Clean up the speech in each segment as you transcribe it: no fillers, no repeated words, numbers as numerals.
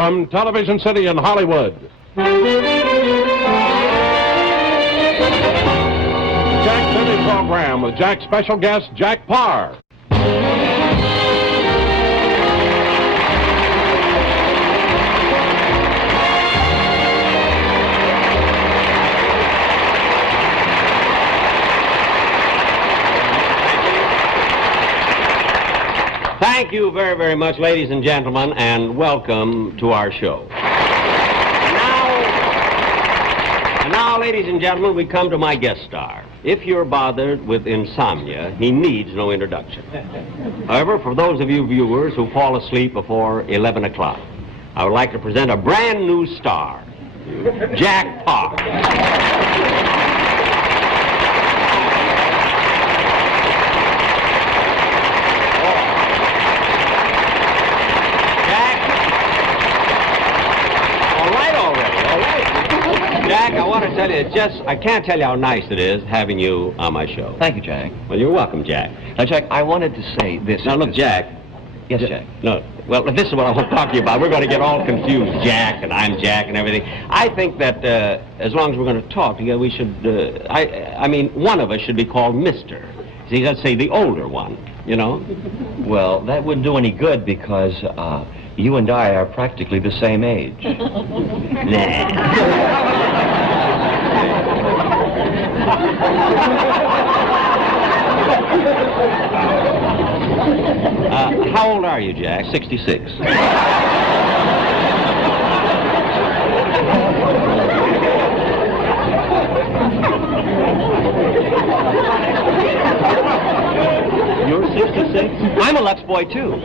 From Television City in Hollywood, Jack Benny program with Jack's special guest, Jack Paar. Thank you very, very much, ladies and gentlemen, and welcome to our show. And now, ladies and gentlemen, we come to my guest star. If you're bothered with insomnia, he needs no introduction. However, for those of you viewers who fall asleep before 11 o'clock, I would like to present a brand new star, Jack Paar. Jack, I want to tell you, I can't tell you how nice it is having you on my show. Thank you, Jack. Well, you're welcome, Jack. Now, Jack, I wanted to say this. Now, look, Jack. Yes, Jack. No, well, this is what I want to talk to you about. We're going to get all confused, Jack, and I'm Jack and everything. I think that as long as we're going to talk together, we should, I mean, one of us should be called Mr. See, let's say the older one, you know? Well, that wouldn't do any good because you and I are practically the same age. How old are you, Jack? 66. You're 66? I'm a Lux boy, too.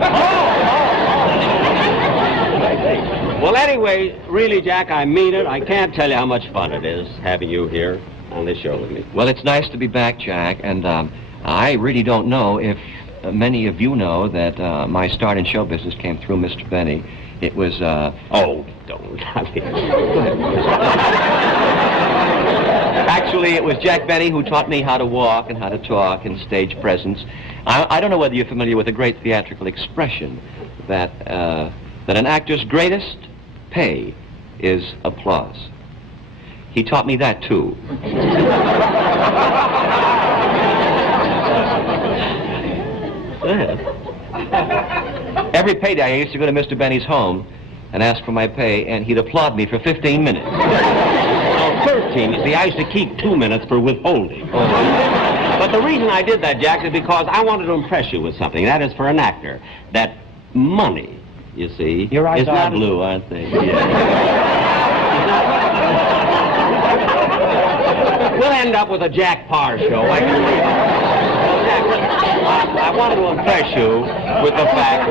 Well, anyway, really, Jack, I mean it. I can't tell you how much fun it is having you here on this show with me. Well, it's nice to be back, Jack, and I really don't know if many of you know that my start in show business came through Mr. Benny. It was, Oh, don't. Actually, it was Jack Benny who taught me how to walk and how to talk and stage presence. I don't know whether you're familiar with a great theatrical expression that an actor's greatest pay is applause. He taught me that, too. Every payday, I used to go to Mr. Benny's home and ask for my pay, and he'd applaud me for 15 minutes. Oh, 13. You see, I used to keep 2 minutes for withholding. But the reason I did that, Jack, is because I wanted to impress you with something. That is, for an actor, that money, you see, Your eyes is are not blue, aren't they? We'll end up with a Jack Paar show. I wanted to impress you with the fact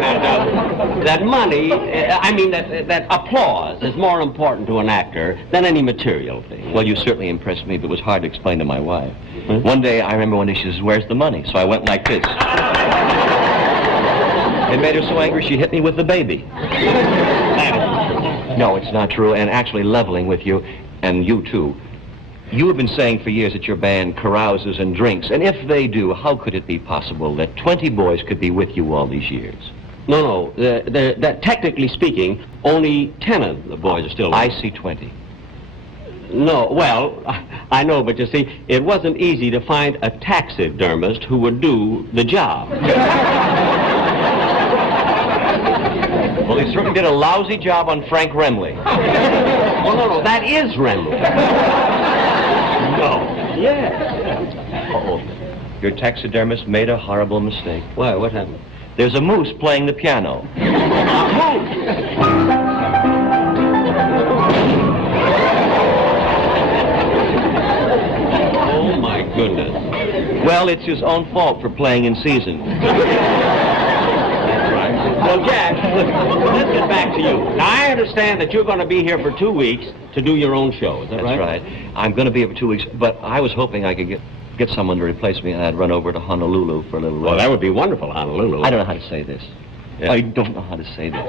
that money, that applause is more important to an actor than any material thing. Well, you certainly impressed me, but it was hard to explain to my wife. One day, I remember one day she says, "Where's the money?" So I went like this. It made her so angry she hit me with the baby. No, it's not true, and actually leveling with you, and you too. You have been saying for years that your band carouses and drinks, and if they do, how could it be possible that 20 boys could be with you all these years? No, that technically speaking, only 10 of the boys are still with I us. see 20. No, well, I know, but you see, it wasn't easy to find a taxidermist who would do the job. Well, he certainly did a lousy job on Frank Remley. Well, no, that is Remley. No. Yes. Uh-oh. Your taxidermist made a horrible mistake. Why, what happened? There's a moose playing the piano. Oh, my goodness. Well, it's his own fault for playing in season. Well, Jack, let's get back to you. Now, I understand that you're going to be here for 2 weeks to do your own show. Is that right? That's right. I'm going to be here for 2 weeks, but I was hoping I could get someone to replace me, and I'd run over to Honolulu for a little Well, rest. that would be wonderful, Honolulu. I don't know how to say this. Yeah. I don't know how to say this.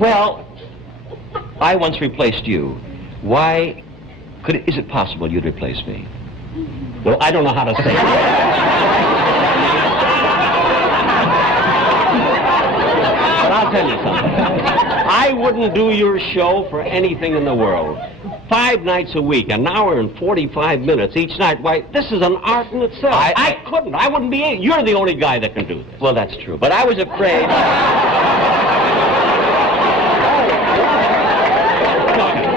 Well, I once replaced you. Why is it possible you'd replace me? Well, I don't know how to say it. I'll tell you something. I wouldn't do your show for anything in the world. 5 nights a week, an hour and 45 minutes each night. Why, this is an art in itself. I couldn't. I wouldn't be able. You're the only guy that can do this. Well, that's true. But I was afraid...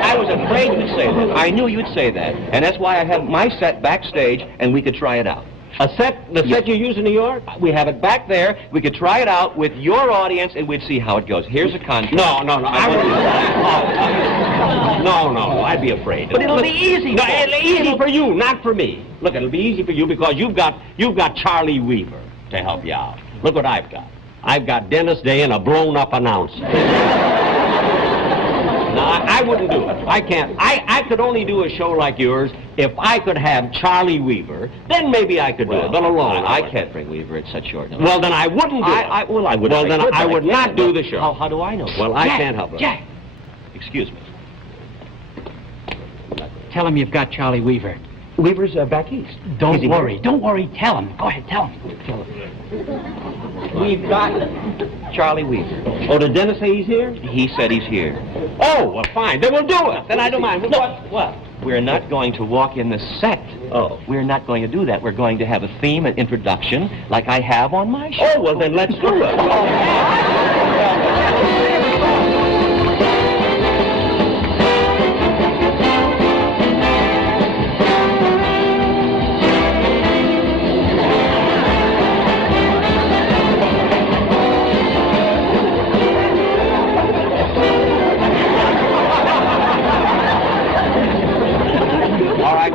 I was afraid you'd say that. I knew you'd say that. And that's why I have my set backstage, and we could try it out. The set you use in New York? We have it back there. We could try it out with your audience, and we'd see how it goes. Here's a contract. No. I wouldn't. No. I'd be afraid. But it'll be easy. No, it'll be easy for you, not for me. Look, it'll be easy for you because you've got Charley Weaver to help you out. Look what I've got. I've got Dennis Day and a blown-up announcer. No, I wouldn't do it. I can't. I could only do a show like yours if I could have Charley Weaver. Then maybe I could do it, but alone. I can't bring Weaver at such short notice. Well, then I wouldn't do it. I would. Well, then I would not do the show. How do I know? Well, I can't help it. Jack! Excuse me. Tell him you've got Charley Weaver. Weaver's back east. Don't worry. Tell him. Go ahead, tell him. We've got Charley Weaver. Oh, did Dennis say he's here? He said he's here. Oh, well, fine. Then we'll do it. Then I don't mind. What? We're not going to walk in the set. Oh. We're not going to do that. We're going to have a theme and introduction like I have on my show. Oh, well, then let's do it.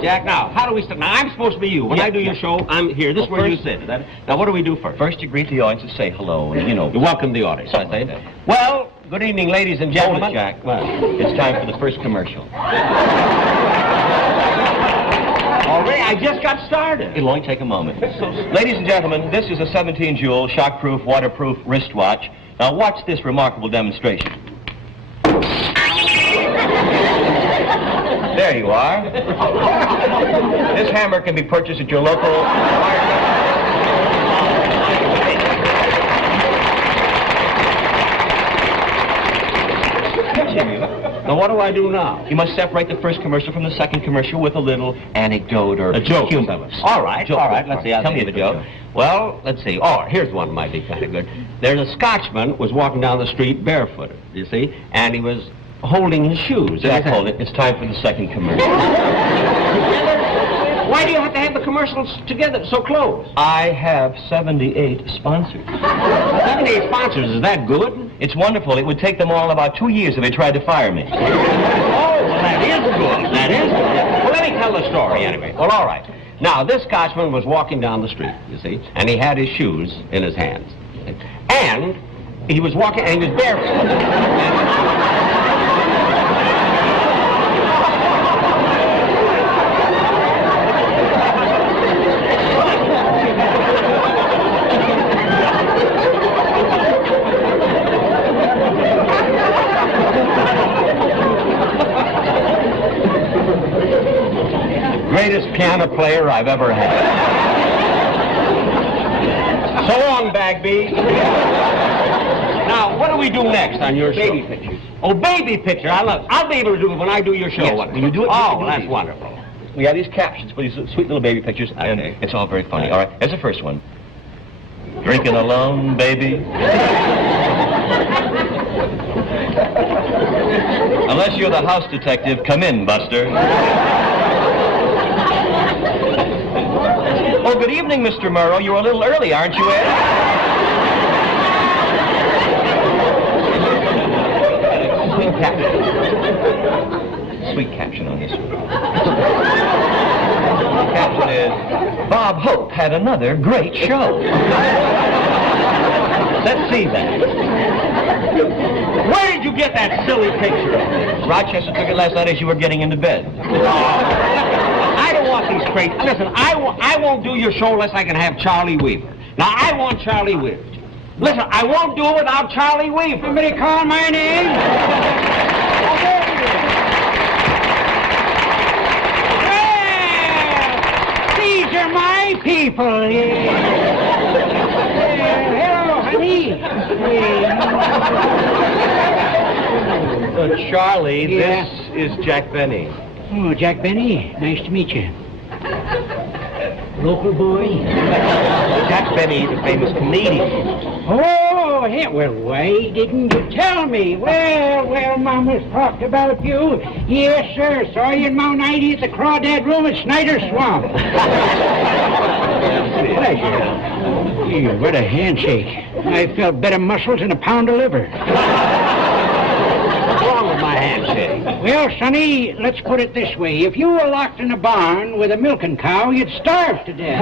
Jack, now, how do we start? Now, I'm supposed to be you. When I do your show, I'm here. This is where you sit. Now, what do we do first? First, you greet the audience and say hello, and, you welcome the audience. I say. Well, good evening, ladies and gentlemen. Hold it, Jack. It's time for the first commercial. Already? I just got started. It'll only take a moment. Ladies and gentlemen, this is a 17-jewel, shockproof, waterproof wristwatch. Now, watch this remarkable demonstration. There you are. This hammer can be purchased at your local Now, what do I do now? You must separate the first commercial from the second commercial with a little anecdote or a joke. Humor. All right. Let's see. Tell me the joke. Well, let's see. Oh, here's one that might be kind of good. There's a Scotchman was walking down the street barefooted, you see, and he was holding his shoes. Jack, hold it. It's time for the second commercial. Why do you have to have the commercials together so close? I have 78 sponsors. 78 sponsors, is that good? It's wonderful. It would take them all about 2 years if they tried to fire me. Oh, well, that is good. That is good. Well, let me tell the story anyway. Well, all right. Now, this Scotchman was walking down the street, you see, and he had his shoes in his hands. And he was walking, and he was barefoot. Greatest piano player I've ever had. So long, Bagby. Now, what do we do next on your show? Baby pictures. Oh, baby picture. I'll be able to do it when I do your show. Yes, when you do it, oh, that's wonderful. We have these captions for these sweet little baby pictures, and it's all very funny. All right, here's the first one. Drinking alone, baby. Unless you're the house detective, come in, Buster. Oh, good evening, Mr. Murrow. You're a little early, aren't you, Ed? Sweet caption. Sweet caption on this one. The caption is, Bob Hope had another great show. Let's see that. Where did you get that silly picture of? Rochester took it last night as you were getting into bed. I don't want these crazy... Listen, I won't do your show unless I can have Charley Weaver. Now, I want Charley Weaver. Listen, I won't do it without Charley Weaver. Somebody call my name? Well, these are my people. Hello. Charlie? Charlie, Yeah. this is Jack Benny. Oh, Jack Benny. Nice to meet you. Local boy? Jack Benny, the famous comedian. Oh, yeah. Well, why didn't you tell me? Well, Mama's talked about you. Yes, sir. Saw you in Mount 90 at the Crawdad Room at Snyder's Swamp. Pleasure. Gee, what a handshake. I felt better muscles than a pound of liver. What's wrong with my handshake? Well, Sonny, let's put it this way. If you were locked in a barn with a milking cow, you'd starve to death.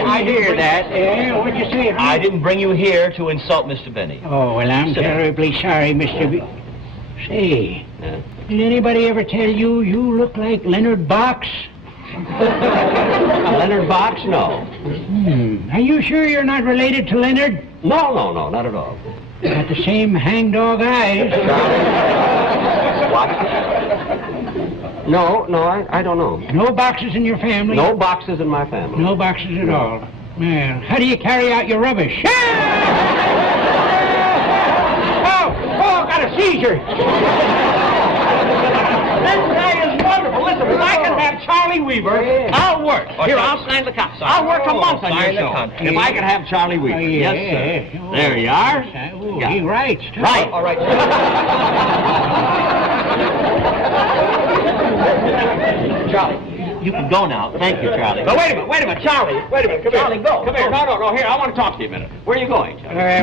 I hear that. Yeah, what'd you say? I didn't bring you here to insult Mr. Benny. Oh, well, I'm terribly sorry, Mr. Say, did anybody ever tell you you look like Leonard Box? Leonard Box? No. Are you sure you're not related to Leonard? No, not at all. Got the same hangdog eyes. What? No, I don't know. No boxes in your family? No boxes in my family. No boxes at all. Well, how do you carry out your rubbish? Oh, got a seizure. This guy is wonderful. Listen, if I can have Charley Weaver, I'll work. Here, I'll sign the contract. I'll work a month on your show. If I can have Charley Weaver. Yeah. Yes, sir. There you are. Oh, Yeah. he writes, too. Right. All right. Charlie, you can go now. Thank you, Charlie. But wait a minute, Charlie. Wait a minute, come Charlie, here. go. Come here. No, here, I want to talk to you a minute. Where are you going, Charlie? I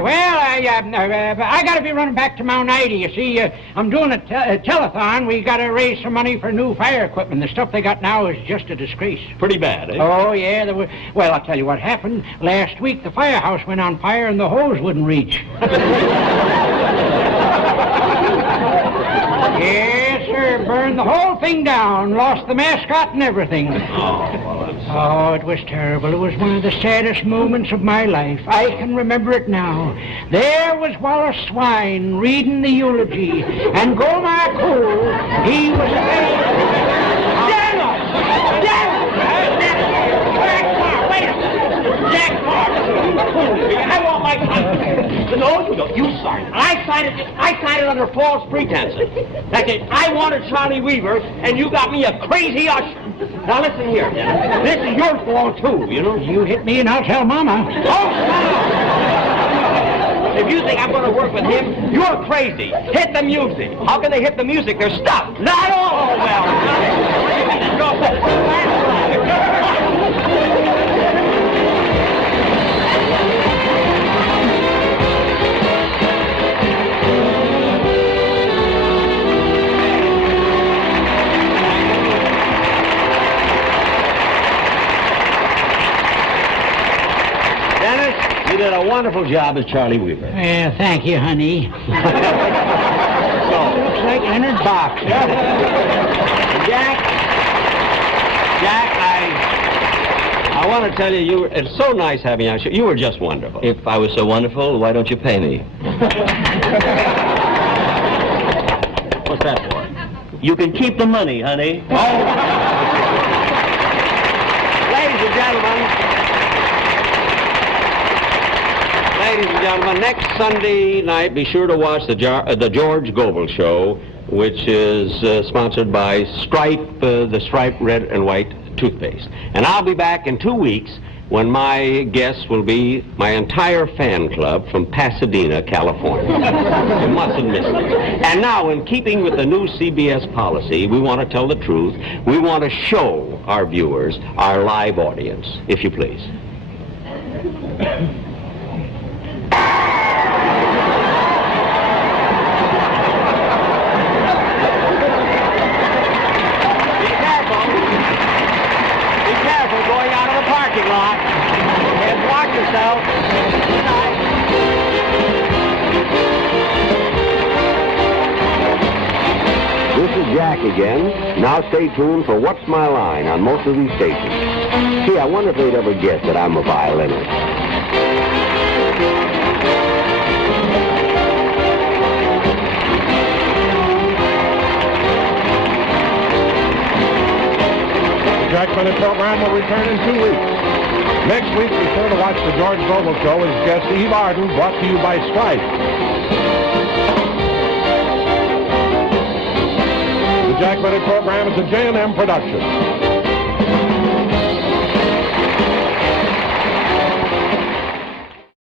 got to be running back to Mount 90. You see, I'm doing a telethon. We got to raise some money for new fire equipment. The stuff they got now is just a disgrace. Pretty bad, eh? Oh, yeah. Well, I'll tell you what happened. Last week, the firehouse went on fire and the hose wouldn't reach. Yes, sir. Burned the whole thing down. Lost the mascot and everything. Oh, well, I'm sorry. Oh, it was terrible. It was one of the saddest moments of my life. I can remember it now. There was Wallace Swine reading the eulogy, and Gomar Cool, he was a man. Daniel! Jack Paar! Wait a minute! Jack Paar! I want my contract. No, you don't. You signed it. I signed it under false pretenses. That's it. I wanted Charley Weaver, and you got me a crazy usher. Now listen here. This is your fault too, you know. You hit me and I'll tell Mama. Oh, stop! If you think I'm going to work with him, you're crazy. Hit the music. How can they hit the music? They're stuck. Not all well. Dennis, you did a wonderful job as Charley Weaver. Well, thank you, honey. Looks like Leonard Box. Jack, I want to tell you, it's so nice having you on. You were just wonderful. If I was so wonderful, why don't you pay me? What's that for? You can keep the money, honey. Ladies and gentlemen, next Sunday night, be sure to watch the George Gobel Show, which is sponsored by Stripe, the Stripe Red and White toothpaste. And I'll be back in 2 weeks when my guests will be my entire fan club from Pasadena, California. You mustn't miss it. And now, in keeping with the new CBS policy, we want to tell the truth. We want to show our viewers our live audience, if you please. Lot. And watch yourself. Good night. This is Jack again. Now stay tuned for What's My Line on most of these stations. Gee, I wonder if they'd ever guess that I'm a violinist. The Jack Benny program will return in 2 weeks. Next week, be sure to watch The George Vogel Show as guest Eve Arden, brought to you by Stripe. The Jack Benny program is a J&M production.